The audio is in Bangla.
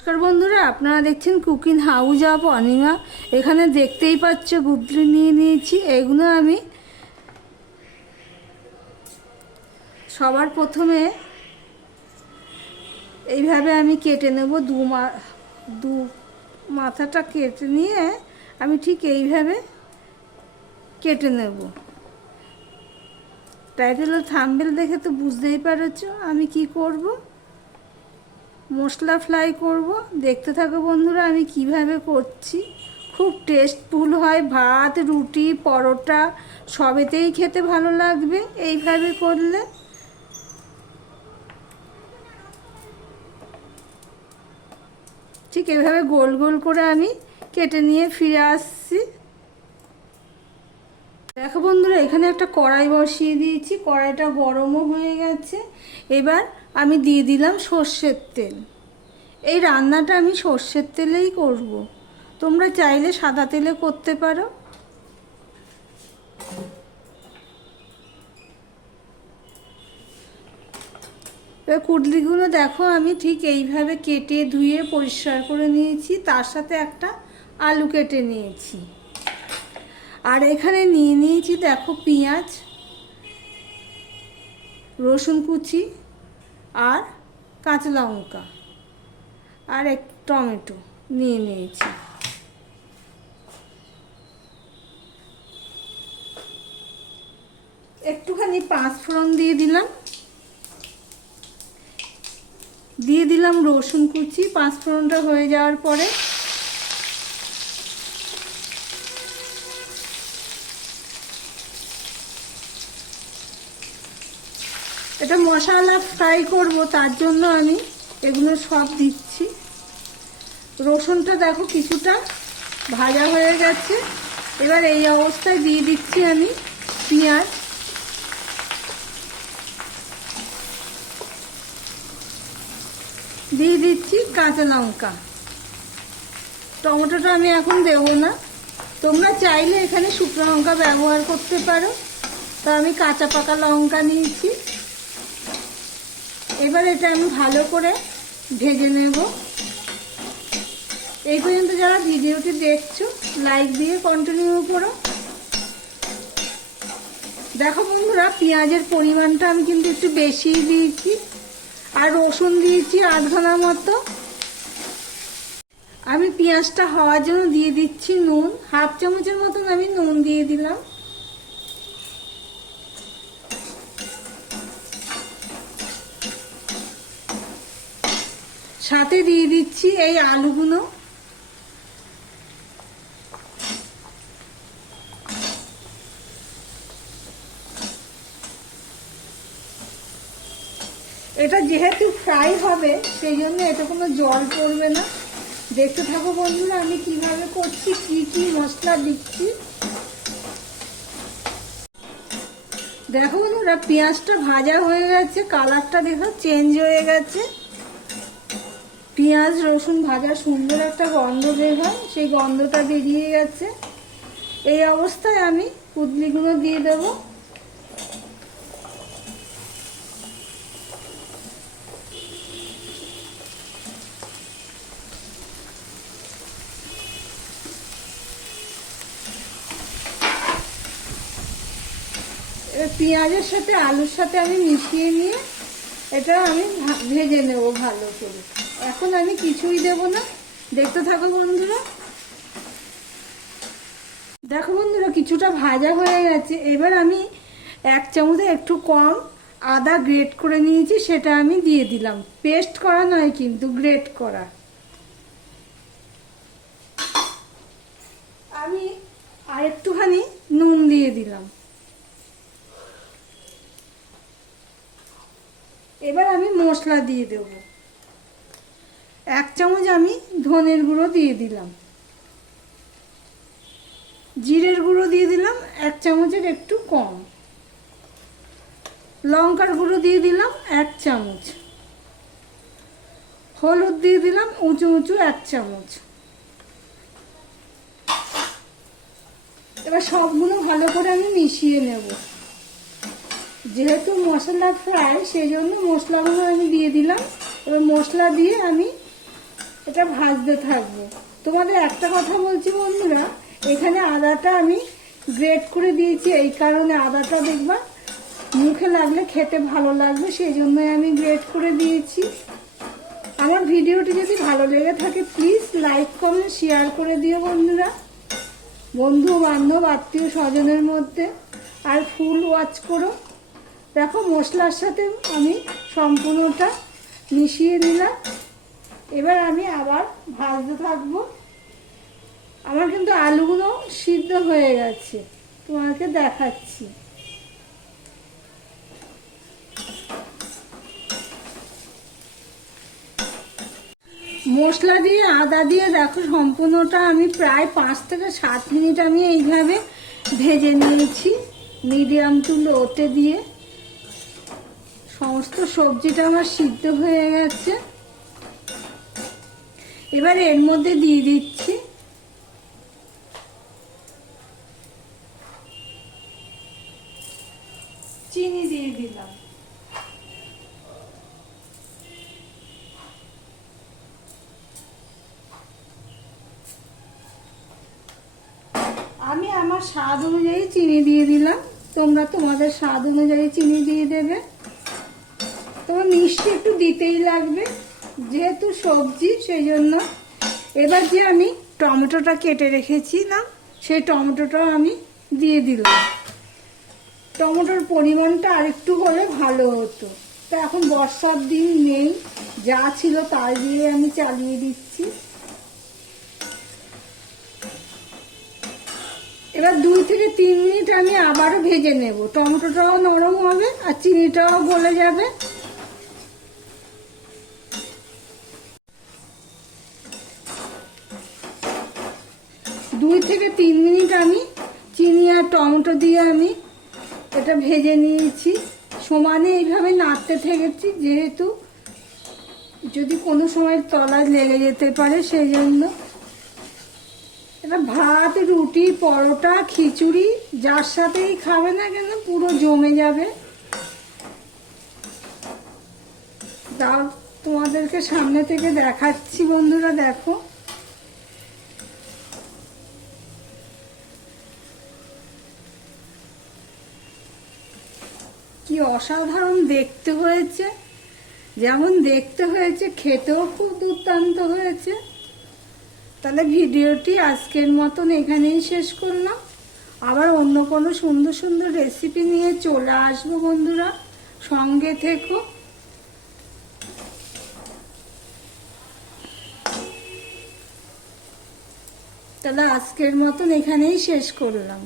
নমস্কার বন্ধুরা, আপনারা দেখছেন কুকিং হাউস অফ অনিমা। এখানে দেখতেই পাচ্ছ গুদলি নিয়ে নিয়েছি। এগুলো আমি সবার প্রথমে এইভাবে আমি কেটে নেব। দু মা, দু মাথাটা কেটে নিয়ে আমি ঠিক এইভাবে কেটে নেব। টাইটেল থাম্বেল দেখে তো বুঝতেই পারছ আমি কি করব। মশলা ফ্রাই করব। দেখতে থাকো বন্ধুরা, আমি কীভাবে করছি। খুব টেস্টফুল হয়, ভাত, রুটি, পরোটা, সবেতেই খেতে ভালো লাগবে এইভাবে করলে। ঠিক এভাবে গোল গোল করে আমি কেটে নিয়ে ফিরে আসছি। দেখো বন্ধুরা, এখানে একটা কড়াই বসিয়ে দিয়েছি, কড়াইটা গরমও হয়ে গেছে। এবার আমি দিয়ে দিলাম সর্ষের তেল। এই রান্নাটা আমি সর্ষের তেলেই করব। তোমরা চাইলে সাদা তেলে করতে পারো। কুটলিগুলো দেখো, আমি ঠিক এইভাবে কেটে ধুয়ে পরিষ্কার করে নিয়েছি। তার সাথে একটা আলু কেটে নিয়েছি। আর এখানে নিয়ে নিয়েছি দেখো পেঁয়াজ, রসুন কুচি আর কাঁচা লঙ্কা। আর এক টমেটো নিয়ে নিয়েছি। একটুখানি পাঁচ ফোড়ন দিয়ে দিলাম। দিয়ে দিলাম রসুন কুচি পাঁচ ফোড়নটা হয়ে যাওয়ার পরে এটা মশলা ফ্রাই করব, তার জন্য আমি এগুলো সব দিচ্ছি। রসুনটা দেখো কিছুটা ভাজা হয়ে গেছে। এবার এই অবস্থায় দিয়ে দিচ্ছি আমি পেঁয়াজ। দিয়ে দিচ্ছি কাঁচা লঙ্কা। টমেটোটা আমি এখন দেব না। তোমরা চাইলে এখানে শুকনো লঙ্কা ব্যবহার করতে পারো। তা আমি কাঁচা পাকা লঙ্কা নিয়েছি। এবার এটা আমি ভালো করে ভেজে নেব। এই পর্যন্ত যারা ভিডিওটি দেখছ লাইক দিয়ে কন্টিনিউ করো। দেখো বন্ধুরা, পেঁয়াজের পরিমাণটা আমি কিন্তু একটু বেশি দিয়েছি, আর রসুন দিয়েছি আধখানা মতো। আমি পেঁয়াজটা হওয়ার জন্য দিয়ে দিচ্ছি নুন, হাফ চামচের মতন আমি নুন দিয়ে দিলাম। সাথে দিয়ে দিচ্ছি এই আলুগুলো। এটা যেহেতু ফ্রাই হবে, সেই জন্য এটা কোনো জল পড়বে না। দেখতে থাকো বন্ধুরা, আমি কীভাবে করছি, কি কি মশলা দিচ্ছি। দেখো বন্ধুরা, পেঁয়াজটা ভাজা হয়ে গেছে কালারটা দেখো চেঞ্জ হয়ে গেছে। পেঁয়াজ, রসুন ভাজা সুন্দর একটা গন্ধ বের হয়, সেই গন্ধটা বেরিয়ে গেছে। এই অবস্থায় আমি কুদলিগুলো দিয়ে দেবো। পেঁয়াজের সাথে আলুর সাথে আমি মিশিয়ে নিয়ে এটা আমি ভেজে নেব ভালো করে। এখন আমি কিছুই দেব না। দেখতে থাকো বন্ধুরা। দেখো বন্ধুরা, কিছুটা ভাজা হয়ে গেছে। এবার আমি এক চামচে একটু কম আদা গ্রেট করে নিয়েছি, সেটা আমি দিয়ে দিলাম। পেস্ট করা নয় কিন্তু, গ্রেট করা। আমি আর একটুখানি নুন দিয়ে দিলাম এবার আমি মশলা দিয়ে দেব। এক চামচ আমি ধনের গুঁড়ো দিয়ে দিলাম। জিরের গুঁড়ো দিয়ে দিলাম, এক চামচের একটু কম। লঙ্কার গুঁড়ো দিয়ে দিলাম, এক চামচ। হলুদ দিয়ে দিলাম, উঁচু উঁচু এক চামচ। এবার সবগুলো ভালো করে আমি মিশিয়ে নেব। যেহেতু মশলা ফ্রাই সেই জন্য মশলাগুলো আমি দিয়ে দিলাম। এবার মশলা দিয়ে আমি এটা ভাজতে থাকব। তোমাদের একটা কথা বলছি বন্ধুরা, এখানে আদাটা আমি গ্রেট করে দিয়েছি, এই কারণে আদাটা দেখবা মুখে লাগলে খেতে ভালো লাগবে সেই জন্যই আমি গ্রেট করে দিয়েছি। আমার ভিডিওটি যদি ভালো লেগে থাকে, প্লিজ লাইক, কমেন্ট, শেয়ার করে দিও বন্ধুরা। বন্ধু, বান্ধব আত্মীয় স্বজনের মধ্যে। আর ফুল ওয়াচ করো। দেখো, মশলার সাথে আমি সম্পূর্ণটা মিশিয়ে নিলাম। এবার আমি আবার ভাজতে থাকব। আমার কিন্তু আলুগুলো সিদ্ধ হয়ে গেছে। তোমাকে দেখাচ্ছি। মশলা দিয়ে আদা দিয়ে দেখো, সম্পূর্ণটা আমি প্রায় পাঁচ থেকে সাত মিনিট আমি এইভাবে ভেজে নিয়েছি। মিডিয়াম টু লোতে দিয়ে। সমস্ত সবজিটা আমার সিদ্ধ হয়ে গেছে। এবার এর মধ্যে দিয়ে দিচ্ছি। চিনি দিয়ে দিলাম। আমি আমার স্বাদ অনুযায়ী চিনি দিয়ে দিলাম। তোমরা তোমাদের স্বাদ অনুযায়ী চিনি দিয়ে দেবে। তোমার মিষ্টি একটু দিতেই লাগবে, যেহেতু সবজি, সেই জন্য। এবার যে আমি টমেটোটা কেটে রেখেছি না, সেই টমেটোটাও আমি দিয়ে দিলাম। টমেটোর পরিমাণটা আরেকটু হলে ভালো হতো। তো এখন বর্ষার দিন নেই, যা ছিল তাই দিয়ে আমি চালিয়ে দিচ্ছি। এবার দুই থেকে তিন মিনিট আমি আবারও ভেজে নেব। টমেটোটাও নরম হবে আর চিনিটাও গলে যাবে দুই থেকে তিন মিনিট আমি চিনি আর টমেটো দিয়ে আমি এটা ভেজে নিয়েছি। সমানে এইভাবে নাড়তে থেকেছি, যেহেতু যদি কোনো সময় তলায় লেগে যেতে পারে, সেই জন্য। এটা ভাত, রুটি, পরোটা, খিচুড়ি, যার সাথেই খাবে না কেন, পুরো জমে যাবে। তোমাদেরকে সামনে থেকে দেখাচ্ছি, বন্ধুরা, দেখো। কি অসাধারণ দেখতে হয়েছে। যেমন দেখতে হয়েছে, খেতেও খুব দুর্দান্ত হয়েছে। তাহলে ভিডিওটি আজকের মতন এখানেই শেষ করলাম। আবার অন্য কোনো সুন্দর সুন্দর রেসিপি নিয়ে চলে আসব বন্ধুরা। সঙ্গে থেকো। তাহলে আজকের মতন এখানেই শেষ করলাম।